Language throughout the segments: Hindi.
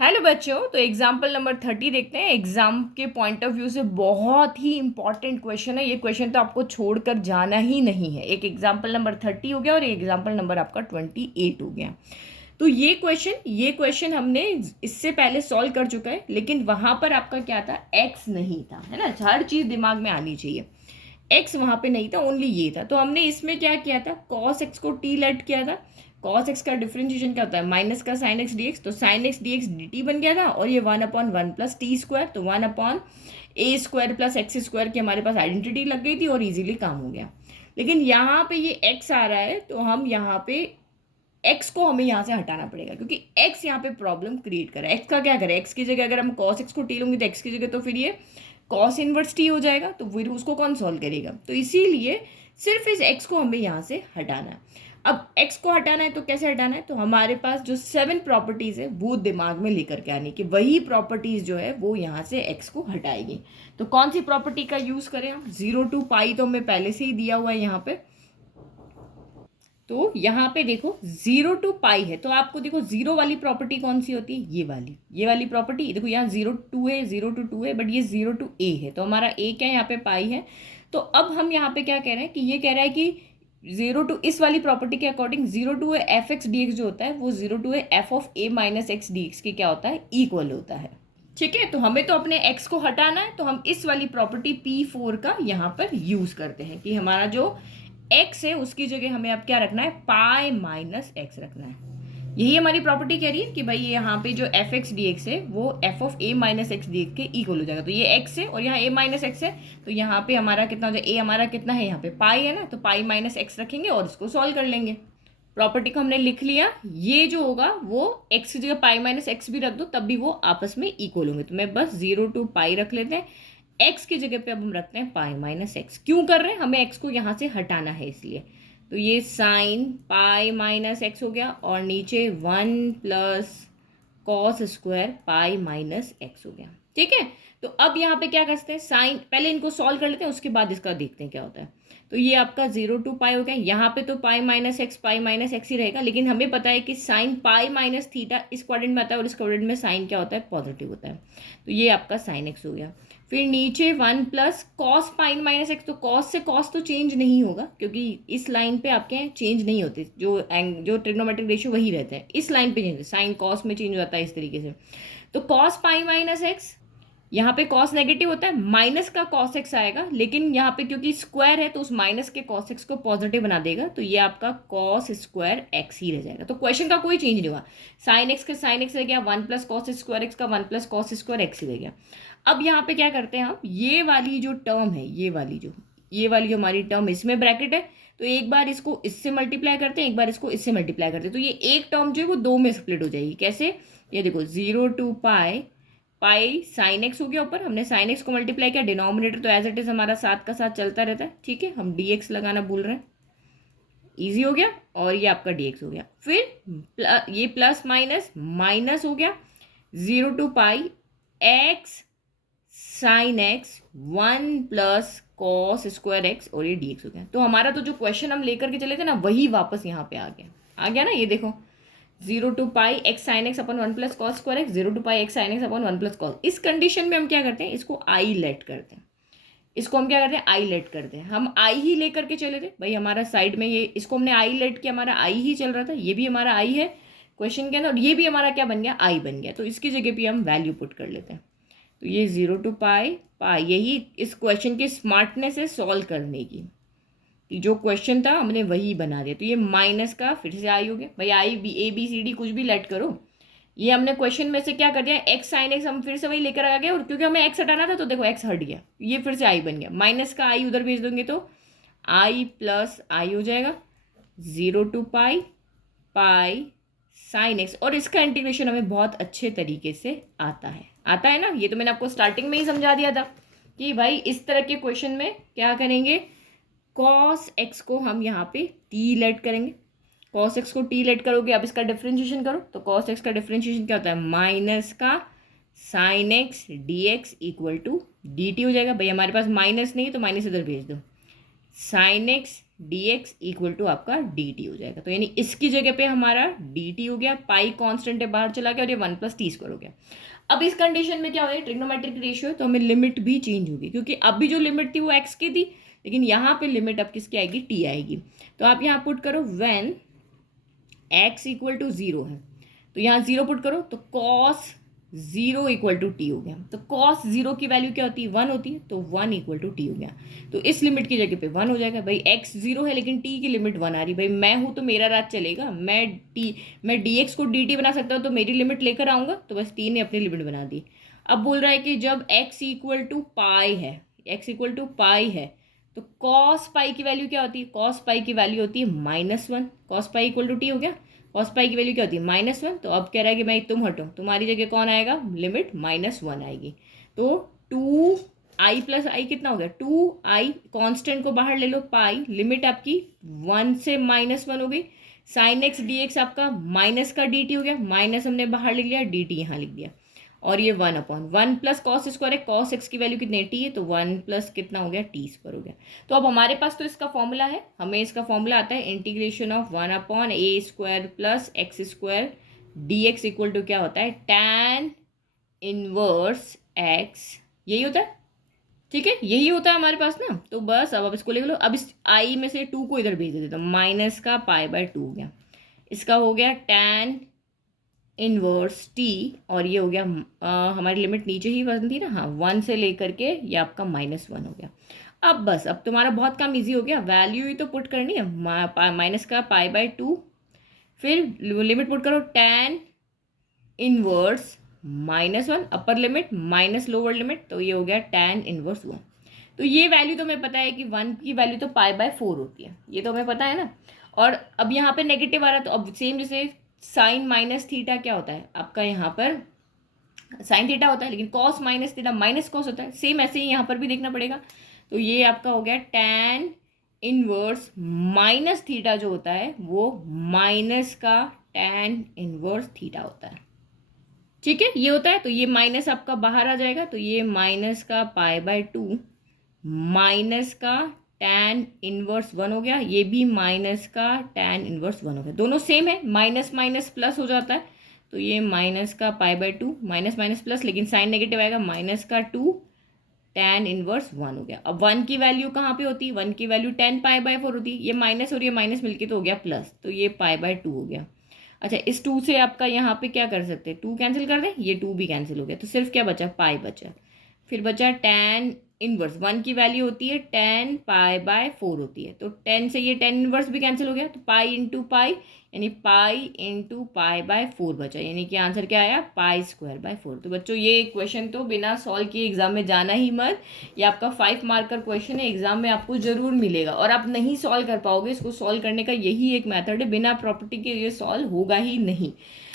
हेलो बच्चों, तो एग्जाम्पल नंबर 30 देखते हैं। एग्जाम के पॉइंट ऑफ व्यू से बहुत ही इंपॉर्टेंट क्वेश्चन है। ये क्वेश्चन तो आपको छोड़कर जाना ही नहीं है। एक एग्जाम्पल नंबर 30 हो गया और एक एग्जाम्पल नंबर आपका 28 हो गया। तो ये क्वेश्चन हमने इससे पहले सॉल्व कर चुका है, लेकिन वहां पर आपका क्या था, एक्स नहीं था, है ना। हर चीज दिमाग में आनी चाहिए। एक्स वहां पे नहीं था, ओनली ये था। तो हमने इसमें क्या किया था, कॉस एक्स को टी लेट किया था। कॉस एक्स का डिफरेंशिएशन क्या होता है, माइनस का साइन एक्स डी एक्स। तो sign x d x D T बन गया था, और ये 1/1 प्लस टी स्क्वायर, तो 1/a² प्लस एक्स स्क्वायर की हमारे पास आइडेंटिटी लग गई थी और इजीली काम हो गया। लेकिन यहाँ पे ये एक्स आ रहा है, तो हम यहाँ पे एक्स को हमें यहाँ से हटाना पड़ेगा, क्योंकि एक्स यहाँ पे प्रॉब्लम क्रिएट कर रहा है। एक्स का क्या करें, एक्स की जगह अगर हम कॉस एक्स को टी लूंगी तो एक्स की जगह तो फिर ये कॉस इनवर्स टी हो जाएगा, तो फिर उसको कौन सॉल्व करेगा। तो इसीलिए सिर्फ इस एक्स को हमें यहाँ से हटाना है। अब एक्स को हटाना है तो कैसे हटाना है, तो हमारे पास जो 7 प्रॉपर्टीज है वो दिमाग में लेकर के आने की, वही प्रॉपर्टीज जो है वो यहाँ से एक्स को हटाएगी। तो कौन सी प्रॉपर्टी का यूज करें हम, 0 to π तो हमें पहले से ही दिया हुआ है यहाँ पे। तो यहाँ पे देखो 0 to π है, तो आपको देखो जीरो वाली प्रॉपर्टी कौन सी होती है, ये वाली प्रॉपर्टी। देखो यहाँ 0 to 2 है, 0 to 2 है, बट ये 0 to a है, तो हमारा a क्या है, यहाँ पे पाई है। तो अब हम यहाँ पे क्या कह रहे हैं कि ये कह रहा है कि इस वाली प्रॉपर्टी के according 0 to F x d x जो होता है वो 0 to F of A minus x d x के क्या होता है, इक्वल होता है। ठीक है, तो हमें तो अपने x को हटाना है, तो हम इस वाली प्रॉपर्टी P4 का यहाँ पर यूज करते हैं कि हमारा जो x है उसकी जगह हमें अब क्या रखना है, पाई माइनस एक्स रखना है। यही हमारी प्रॉपर्टी कह रही है कि भाई यहाँ पे जो एफ एक्स डी एक्स है वो F of A minus x d x के इक्वल हो जाएगा। तो ये x है और यहाँ a माइनस एक्स है, तो यहाँ पे हमारा कितना हो जाएगा, a हमारा कितना है, यहाँ पे पाई है ना, तो पाई माइनस एक्स रखेंगे और इसको सॉल्व कर लेंगे। प्रॉपर्टी को हमने लिख लिया। ये जो होगा वो x की जगह पाई माइनस एक्स भी रख दो, तब भी वो आपस में इक्वल होंगे। तो मैं बस 0 to π रख लेते हैं। x की जगह पे अब हम रखते हैं पाई माइनस एक्स। क्यों कर रहे हैं, हमें x को यहाँ से हटाना है इसलिए। तो ये साइन पाई माइनस एक्स हो गया, और नीचे 1 + cos² पाई माइनस एक्स हो गया। ठीक है, तो अब यहाँ पे क्या करते हैं, साइन पहले इनको सॉल्व कर लेते हैं, उसके बाद इसका देखते हैं क्या होता है। तो ये आपका 0 to π हो गया। यहाँ पे तो पाई माइनस एक्स ही रहेगा, लेकिन हमें पता है कि साइन पाई माइनस थीटा इस क्वाड्रेंट में आता है, और इस क्वाड्रेंट में साइन क्या होता है, पॉजिटिव होता है। तो ये आपका साइन एक्स हो गया। फिर नीचे 1 + cos पाई माइनस एक्स। तो कॉस से कॉस तो चेंज नहीं होगा, क्योंकि इस लाइन पे आपके चेंज नहीं होते, जो ट्रिग्नोमेट्रिक रेशियो वही रहता है। इस लाइन पे चेंज, साइन कॉस में चेंज हो जाता है इस तरीके से। तो कॉस पाई माइनस एक्स, यहाँ पे कॉस नेगेटिव होता है, माइनस का कॉस एक्स आएगा, लेकिन यहाँ पे क्योंकि स्क्वायर है तो उस माइनस के कॉस एक्स को पॉजिटिव बना देगा, तो ये आपका कॉस स्क्वायर एक्स ही रह जाएगा। तो क्वेश्चन का कोई चेंज नहीं हुआ। साइन एक्स का साइन एक्स रह गया, 1 + cos² एक्स का 1 + cos² एक्स ही रह गया। अब यहाँ पे क्या करते हैं हम, ये वाली जो टर्म है, ये वाली जो हमारी टर्म, इसमें ब्रैकेट है, तो एक बार इसको इससे मल्टीप्लाई करते हैं, एक बार इसको इससे मल्टीप्लाई करते हैं। तो ये एक टर्म जो है वो दो में स्प्लिट हो जाएगी। कैसे, ये देखो 0 to π, पाई साइन एक्स हो गया, ऊपर हमने साइन एक्स को मल्टीप्लाई किया, डिनोमिनेटर तो एज इट इज हमारा साथ का साथ चलता रहता है। ठीक है, हम डी एक्स लगाना भूल रहे हैं, इजी हो गया, और ये आपका डी एक्स हो गया। फिर ये प्लस माइनस माइनस हो गया, 0 to π x sine x 1 + cos² x, और ये डी एक्स हो गया। तो हमारा तो जो क्वेश्चन हम लेकर के चले थे ना, वही वापस यहाँ पे आ गया ना। ये देखो 0 to π एक्स साइन एक्स अपन 1 + cos² x, 0 to π x sine x अपन 1 + cos। इस कंडीशन में हम क्या करते हैं, इसको आई लेट करते हैं। इसको हम क्या करते हैं, आई लेट करते हैं। हम आई ही लेकर के चले थे भाई, हमारा साइड में ये, इसको हमने आई लेट किया, हमारा आई ही चल रहा था, ये भी हमारा आई है क्वेश्चन के अंदर, और ये भी हमारा क्या बन गया, आई बन गया। तो इसकी जगह पे हम वैल्यू पुट कर लेते हैं। तो ये 0 to π, यही इस क्वेश्चन की स्मार्टनेस है सॉल्व करने की, कि जो क्वेश्चन था हमने वही बना दिया। तो ये माइनस का फिर से आई हो गया भाई, I B A B C D कुछ भी लेट करो। ये हमने क्वेश्चन में से क्या कर दिया, एक्स साइन एक्स हम फिर से वही लेकर आ गए, और क्योंकि हमें एक्स हटाना था तो देखो एक्स हट गया, ये फिर से आई बन गया। माइनस का आई उधर भेज देंगे तो आई प्लस आई हो जाएगा, 0 to π पाई साइन एक्स। और इसका इंटीग्रेशन हमें बहुत अच्छे तरीके से आता है ना। ये तो मैंने आपको स्टार्टिंग में ही समझा दिया था कि भाई इस तरह के क्वेश्चन में क्या करेंगे, कॉस एक्स को हम यहाँ पे टी लेट करेंगे। कॉस एक्स को टी लेट करोगे, अब इसका डिफ्रेंशिएशन करो, तो कॉस एक्स का डिफ्रेंशिएशन क्या होता है, माइनस का sine x d x equal to d t हो जाएगा। भाई हमारे पास माइनस नहीं है तो माइनस इधर भेज दो, sine x d x equal to आपका डी टी हो जाएगा। तो यानी इसकी जगह पे हमारा डी टी हो गया, पाई कांस्टेंट है बाहर चला गया और ये 1+t² हो गया। अब इस कंडीशन में क्या हो गया, ट्रिग्नोमेट्रिक रेशियो है तो हमें लिमिट भी चेंज होगी, क्योंकि अभी जो लिमिट थी वो एक्स की थी, लेकिन यहाँ पे लिमिट अब किसकी आएगी, टी आएगी। तो आप यहाँ पुट करो व्हेन एक्स इक्वल टू 0 है, तो यहाँ 0 पुट करो तो कॉस 0 इक्वल टू टी हो गया। तो कॉस 0 की वैल्यू क्या होती है, 1 होती है, तो 1 इक्वल टू टी हो गया। तो इस लिमिट की जगह पे 1 हो जाएगा। भाई x 0 है लेकिन t की लिमिट 1 आ रही, भाई मैं हूँ तो मेरा राज चलेगा, मैं dx को dt बना सकता हूँ, तो मेरी लिमिट लेकर आऊँगा, तो बस t ने अपनी लिमिट बना दी। अब बोल रहा है कि जब x इक्वल टू पाई है, x इक्वल टू पाई है, तो कॉस पाई की वैल्यू क्या होती है, कॉस पाई की वैल्यू होती है -1, cos pi equal to t हो गया। कॉस पाई की वैल्यू क्या होती है, -1, तो अब कह रहा है कि भाई तुम हटो, तुम्हारी जगह कौन आएगा, लिमिट -1 आएगी। तो 2i प्लस आई कितना हो गया, 2i, कांस्टेंट को बाहर ले लो, पाई, लिमिट आपकी 1 से -1 हो गई। साइन एक्स डी एक्स आपका माइनस का डी टी हो गया, माइनस हमने बाहर लिख लिया, डी टी यहाँ लिख दिया, और ये 1/1 प्लस कॉस स्क्वायर है, कॉस एक्स की वैल्यू कितनी है, टी है, तो 1 प्लस कितना हो गया, t² हो गया। तो अब हमारे पास तो इसका फॉर्मूला है, हमें इसका फॉर्मूला आता है integration of 1/a² plus x² dx equal to क्या होता है, tan इनवर्स x, यही होता है, ठीक है, यही होता है हमारे पास ना। तो बस अब इसको लिख लो। अब इस आई में से 2 को इधर भेज देते, तो माइनस का पाई/2 हो गया, इसका हो गया tan इनवर्स टी, और ये हो गया हमारी लिमिट नीचे ही बन थी ना, हाँ, 1 से लेकर के ये आपका -1 हो गया। अब बस अब तुम्हारा बहुत काम इजी हो गया, वैल्यू ही तो पुट करनी है, माइनस का पाई/2, फिर लिमिट पुट करो tan inverse -1 upper limit minus lower limit, तो ये हो गया tan इनवर्स 1। तो ये वैल्यू तो हमें पता है कि 1 की वैल्यू तो पाई/4 होती है, ये तो हमें पता है ना। और अब यहाँ पे नेगेटिव आ रहा है, तो अब सेम जैसे साइन माइनस थीटा क्या होता है आपका, यहाँ पर साइन थीटा होता है, लेकिन cos minus theta minus cos होता है, सेम ऐसे ही यहाँ पर भी देखना पड़ेगा। तो ये आपका हो गया tan इनवर्स माइनस थीटा जो होता है वो माइनस का tan इनवर्स थीटा होता है, ठीक है, ये होता है। तो ये माइनस आपका बाहर आ जाएगा, तो ये माइनस का पाई/2 माइनस का tan इनवर्स 1 हो गया, ये भी माइनस का tan इनवर्स 1 हो गया, दोनों सेम है, माइनस माइनस प्लस हो जाता है, तो ये माइनस का पाई/2 माइनस माइनस प्लस, लेकिन साइन नेगेटिव आएगा, माइनस का 2 tan इनवर्स 1 हो गया। अब 1 की वैल्यू कहाँ पे होती है, 1 की वैल्यू tan पाई/4 होती है, ये माइनस और ये माइनस मिलके तो हो गया प्लस, तो ये पाई/2 हो गया। अच्छा, इस 2 से आपका यहाँ पे क्या कर सकते हैं, 2 कैंसिल कर दें, ये 2 भी कैंसिल हो गया, तो सिर्फ क्या बचा, पाई बचा। फिर बचा tan इनवर्स, 1 की वैल्यू होती है tan पाई/4 होती है, तो 10 से ये tan इनवर्स भी कैंसिल हो गया, तो पाई इंटू पाई यानी पाई इंटू पाई/4 बचा, यानी कि आंसर क्या आया, पाई²/4। तो बच्चों ये क्वेश्चन तो बिना सॉल्व किए एग्जाम में जाना ही मत, ये आपका 5 मार्क का क्वेश्चन है, एग्जाम में आपको जरूर मिलेगा, और आप नहीं सॉल्व कर पाओगे, इसको सॉल्व करने का यही एक मेथड है, बिना प्रॉपर्टी के ये सॉल्व होगा ही नहीं।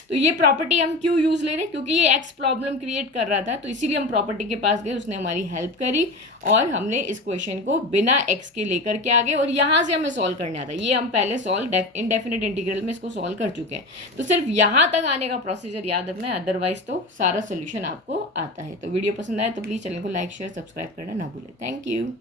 तो ये प्रॉपर्टी हम क्यों यूज़ ले रहे हैं, क्योंकि ये एक्स प्रॉब्लम क्रिएट कर रहा था, तो इसीलिए हम प्रॉपर्टी के पास गए, उसने हमारी हेल्प करी और हमने इस क्वेश्चन को बिना एक्स के लेकर के आ गए, और यहाँ से हमें सॉल्व करने आता है। ये हम पहले सॉल्व इनडेफिनेट इंटीग्रल में इसको सॉल्व कर चुके हैं, तो सिर्फ यहाँ तक आने का प्रोसीजर याद रखना है, अदरवाइज तो सारा सोल्यूशन आपको आता है। तो वीडियो पसंद आए तो प्लीज़ चैनल को लाइक शेयर सब्सक्राइब करना ना भूलें। Thank you.